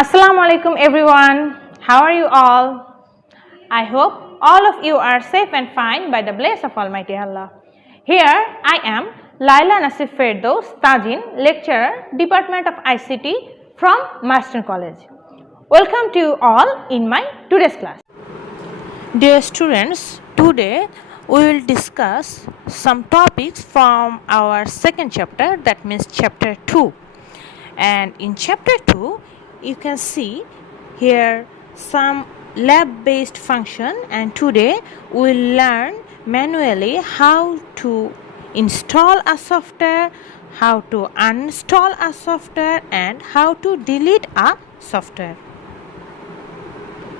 Assalamu alaikum everyone. How are you all? I hope all of you are safe and fine by the bless of Almighty Allah. Here I am, Laila Nasif Firdaus Tajin, lecturer, Department of ICT from Marston College. Welcome to you all in my today's class. Dear students, today we will discuss some topics from our second chapter, that means chapter 2. And in chapter 2 you can see here some lab based function, and today we will learn manually how to install a software, how to uninstall a software, and how to delete a software.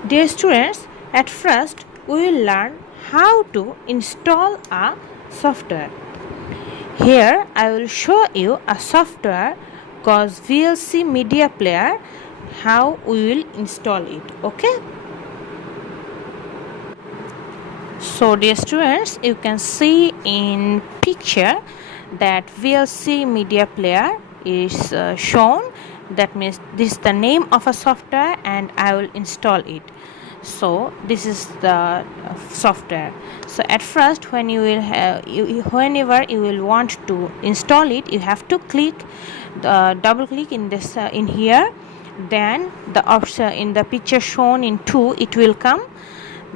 Dear students, at first we will learn how to install a software. Here I will show you a software called VLC Media Player, how we will install it. Okay, so dear students, you can see in picture that VLC Media Player is shown. That means this is the name of a software and I will install it. So this is the software. So at first, when you will whenever you will want to install it, you have to click double click in this in here. Then the option in the picture shown in 2, it will come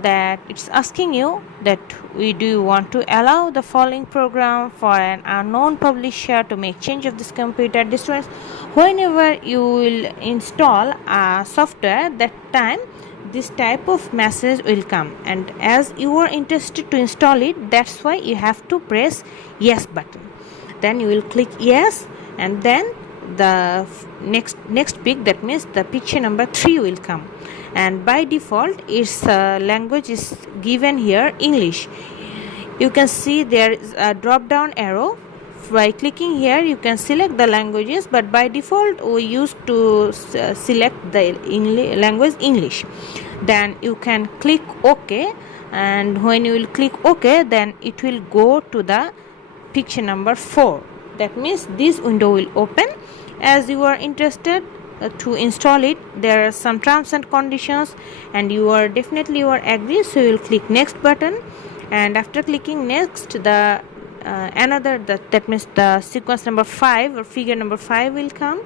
that it's asking you that do you want to allow the following program for an unknown publisher to make change of this computer. This was whenever you will install a software, that time this type of message will come, and as you are interested to install it, that's why you have to press yes button. Then you will click yes, and then the next pic, that means the picture number 3 will come, and by default its language is given here English. You can see there is a drop down arrow. By clicking here you can select the languages, but by default we used to select the language English. Then you can click OK, and when you will click OK, then it will go to the picture number 4. That means this window will open. As you are interested to install it, there are some terms and conditions, and you are agree, so you will click next button, and after clicking next, the that means the sequence number 5 or figure number 5 will come.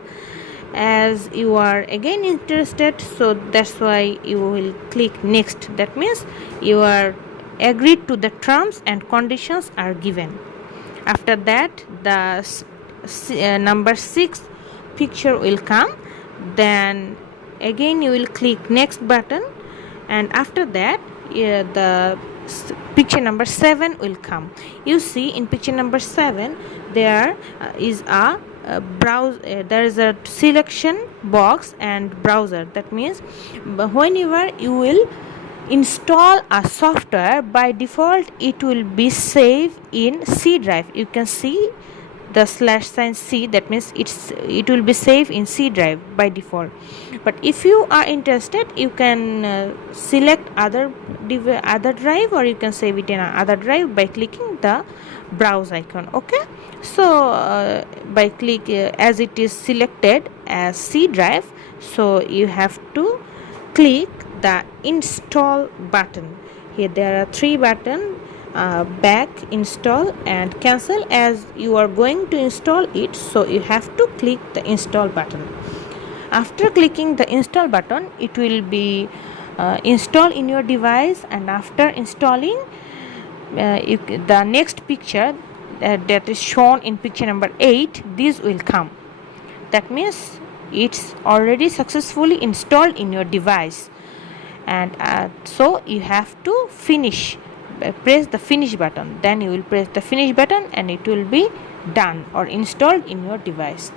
As you are again interested, so that's why you will click next. That means you are agreed to the terms and conditions are given. After that, the number 6 picture will come. Then again you will click next button, and after that the picture number 7 will come. You see in picture number 7 there is a there is a selection box and browser. That means whenever you will install a software, by default it will be saved in C drive. You can see the /C, that means it will be saved in C drive by default. But if you are interested, you can select other drive, or you can save it in another drive by clicking the browse icon. Okay, so by click as it is selected as C drive, so you have to click the install button. Here there are 3 buttons, back, install, and cancel. As you are going to install it, so you have to click the install button. After clicking the install button, it will be installed in your device, and after installing, the next picture that is shown in picture number 8, this will come. That means it's already successfully installed in your device, and so you have to finish. Press the finish button. Then you will press the finish button, and it will be done or installed in your device.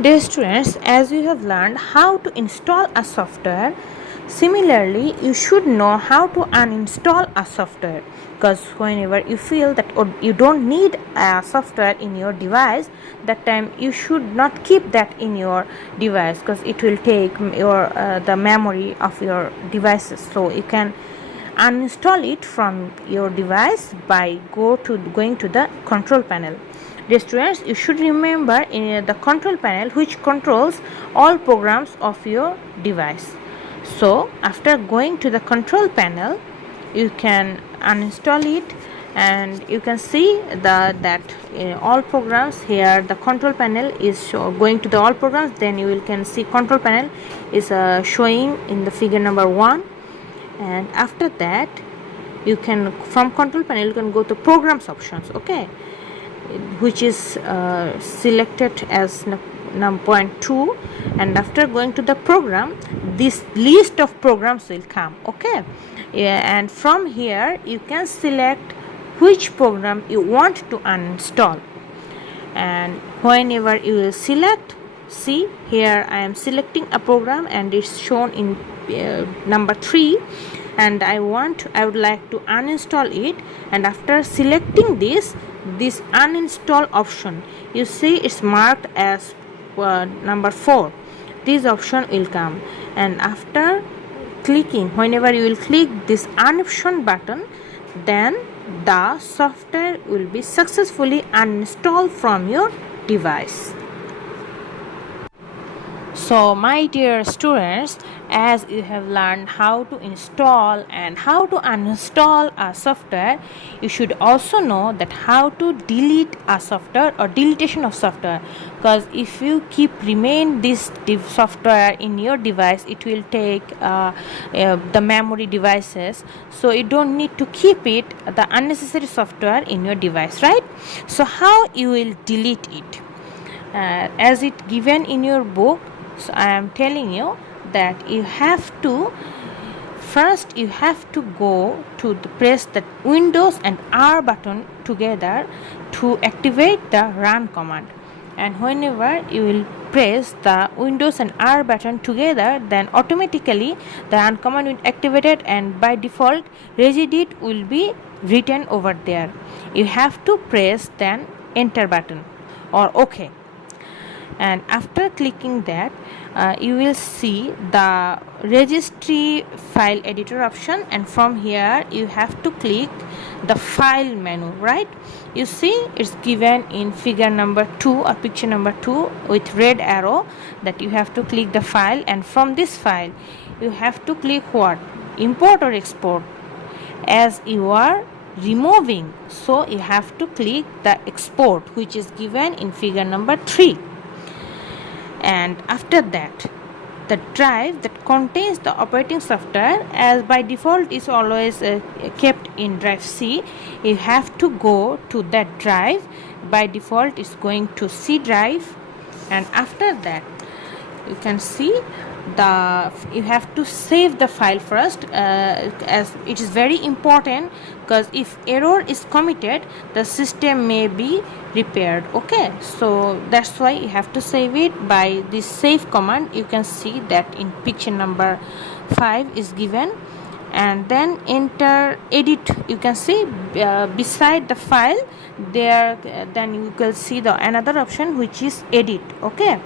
Dear students, as you have learned how to install a software, similarly you should know how to uninstall a software, because whenever you feel that you don't need a software in your device, that time you should not keep that in your device, because it will take your the memory of your devices. So you can uninstall it from your device by going to the control panel. Dear students, you should remember in the control panel which controls all programs of your device. So after going to the control panel, you can uninstall it, and you can see that all programs here, the control panel is going to the all programs. Then you can see control panel is showing in the figure number 1, and after that you can, from control panel you can go to programs options, okay, which is selected as point 2, and after going to the program, this list of programs will come, okay. And from here you can select which program you want to uninstall, and whenever you will select, see here I am selecting a program and it's shown in number 3, and I would like to uninstall it. And after selecting this uninstall option, you see it's marked as number 4. This option will come, and after clicking, whenever you will click this unoption button, then the software will be successfully uninstalled from your device. So my dear students, as you have learned how to install and how to uninstall a software, you should also know that how to delete a software or deletion of software, because if you keep remain this software in your device, it will take the memory devices, so you don't need to keep it, the unnecessary software in your device, right? So how you will delete it, as it given in your book. So I am telling you that you have to first go to press the Windows and R button together to activate the run command, and whenever you will press the Windows and R button together, then automatically the run command will be activated, and by default regedit will be written over there. You have to press then enter button or OK, and after clicking that you will see the registry file editor option, and from here you have to click the file menu, right? You see it's given in figure number 2 or picture number 2 with red arrow, that you have to click the file, and from this file you have to click what, import or export. As you are removing, so you have to click the export, which is given in figure number 3. And after that, the drive that contains the operating software, as by default is always kept in drive C, you have to go to that drive. By default is going to C drive, and after that you can see you have to save the file first, as it is very important, because if error is committed, the system may be repaired, okay. So that's why you have to save it by this save command. You can see that in picture number 5 is given, and then enter edit. You can see beside the file there, then you can see the another option which is edit, okay.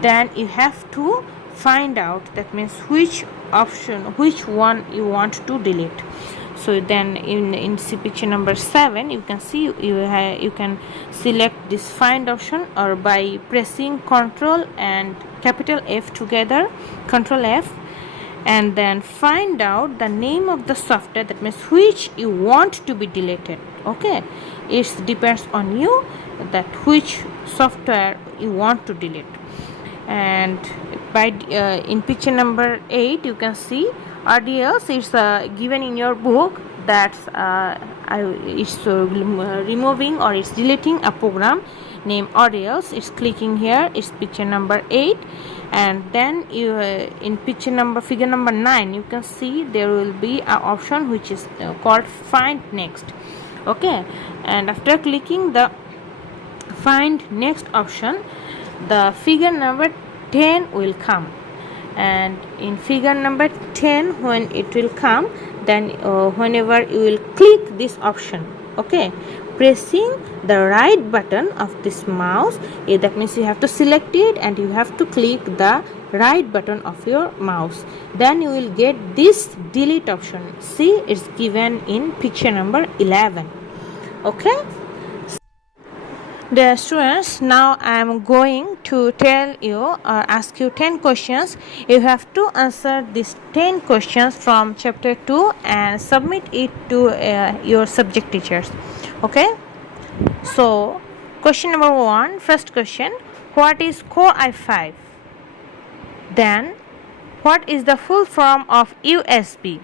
Then you have to find out, that means which one you want to delete. So then in picture number 7 you can see you can select this find option, or by pressing Ctrl and capital F together, Ctrl F, and then find out the name of the software, that means which you want to be deleted, okay. It depends on you that which software you want to delete. And by in picture number 8 you can see RDLs. It's given in your book that it's removing or it's deleting a program named RDLs. It's clicking here, it's picture number 8, and then you in figure number 9 you can see there will be an option which is called find next, okay. And after clicking the find next option, the figure number 10 will come, and in figure number 10 when it will come, then whenever you will click this option, okay, pressing the right button of this mouse, that means you have to select it and you have to click the right button of your mouse, then you will get this delete option. See, it's given in picture number 11, okay. Dear students, now I am going to tell you or ask you 10 questions. You have to answer these 10 questions from chapter 2 and submit it to your subject teachers. Okay? So, question number 1, first question, what is Core i5? Then, what is the full form of USB?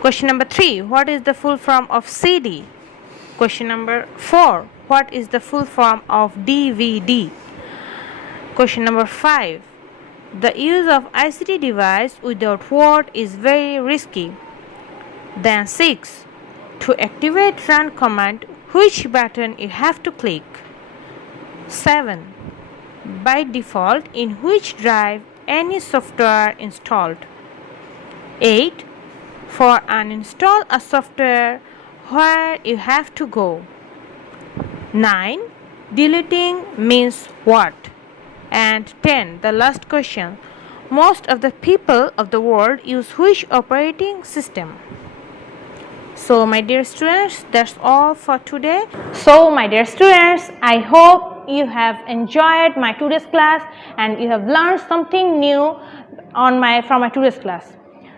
Question number 3, what is the full form of CD? Question number 4, what is the full form of DVD? Question number 5, the use of ICT device without word is very risky. Then 6, to activate run command, which button you have to click? 7, by default in which drive any software installed? 8, for uninstall a software, where you have to go? 9, deleting means what? And 10, the last question, most of the people of the world use which operating system? So my dear students, that's all for today. So my dear students, I hope you have enjoyed my today's class and you have learned something new from my today's class.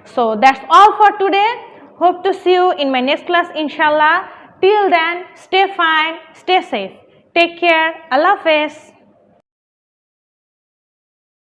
So that's all for today. Hope to see you in my next class, inshallah. Till then, stay fine, stay safe. Take care. Allah Hafiz.